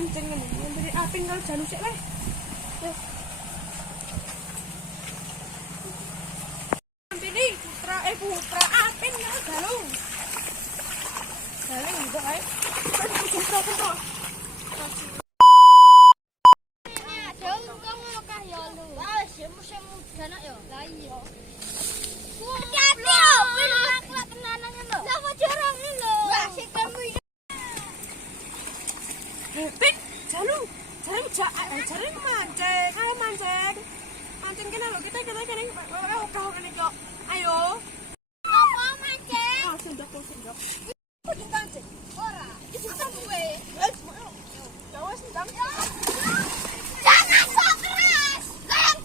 mancing ini. Dari apin kalau jalur sik weh. Wes. Ini putra apin kalau jalur. Jalur juga ae. Kentro. Jaring mancing, ayo mancing. Mancing kena lo kita kau kena kok. Ayo. Apa mancing? Oh, sendok. Aku di mancing. Ora, itu kan gue. Jawa sendok. Jangan sok keras. Keras.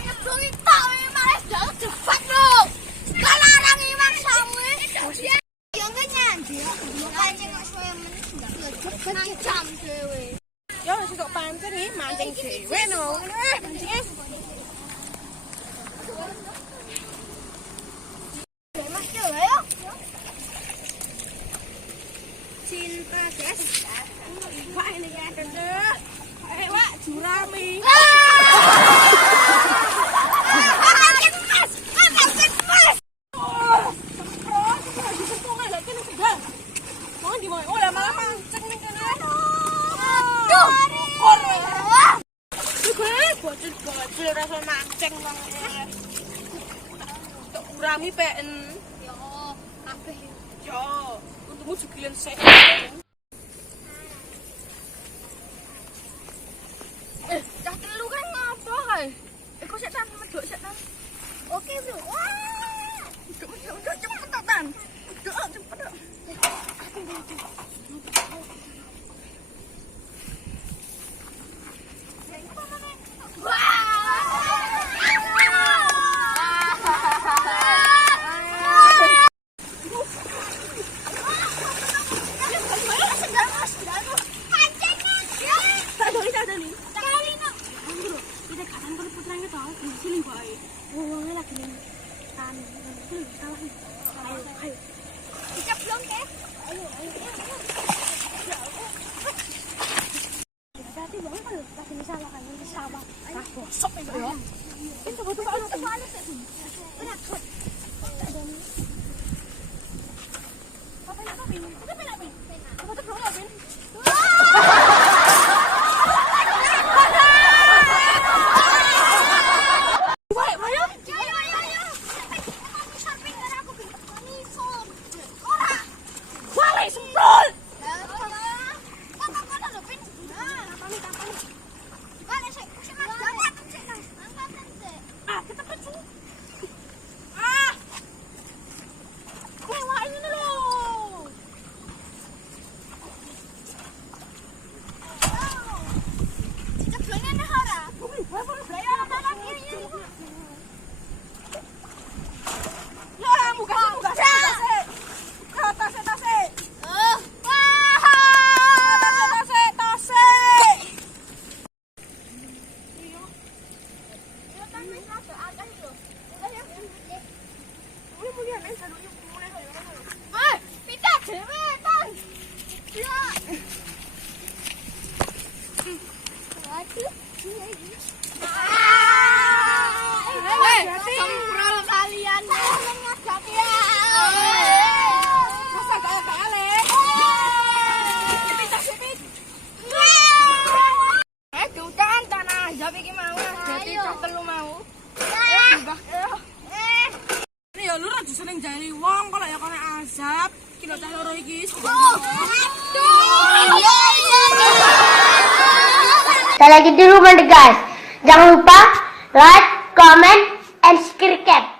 Nyebut tak malah jauh cepat lo. Sekarang imam sawi. Yang kenyang dia. Makanya nggak suwe menit enggak. Jam dewe. Yo sendok pancing nih, mancing dewe no. Mancingnya. Mas yo ayo. Cinta guys. Wah ini ya dendek. Wak jurami. Bocil rasa mancing banget. Tok kurami peken. Yo, kabeh. Yo, untukmu jugilan sik. Cah telu kan ngopo kae? Iku sik tan medhok sik tan. Oke, Bro. Wah. Medhok cepet tok tan. Medhok cepet tok. Ayo. Kita belum ke? Ayo. Hati banget kalau kasih misalnya kan ini sawah. Nah, bosok itu ya. Itu betul banget. Itu balik ke sini. Enak kok. Apa nak pin? Kita pin nak pin. Apa tu belum pin? Semprol kalian. Ngajak ya. Masa gak diutan tanah jawab iki mau. Jadi cah telu mau. Ini ya lu rada seneng jari wong kok ya kono azab. Kilo cah loro iki. Kita lagi di rumah guys. Jangan lupa like, comment, and subscribe.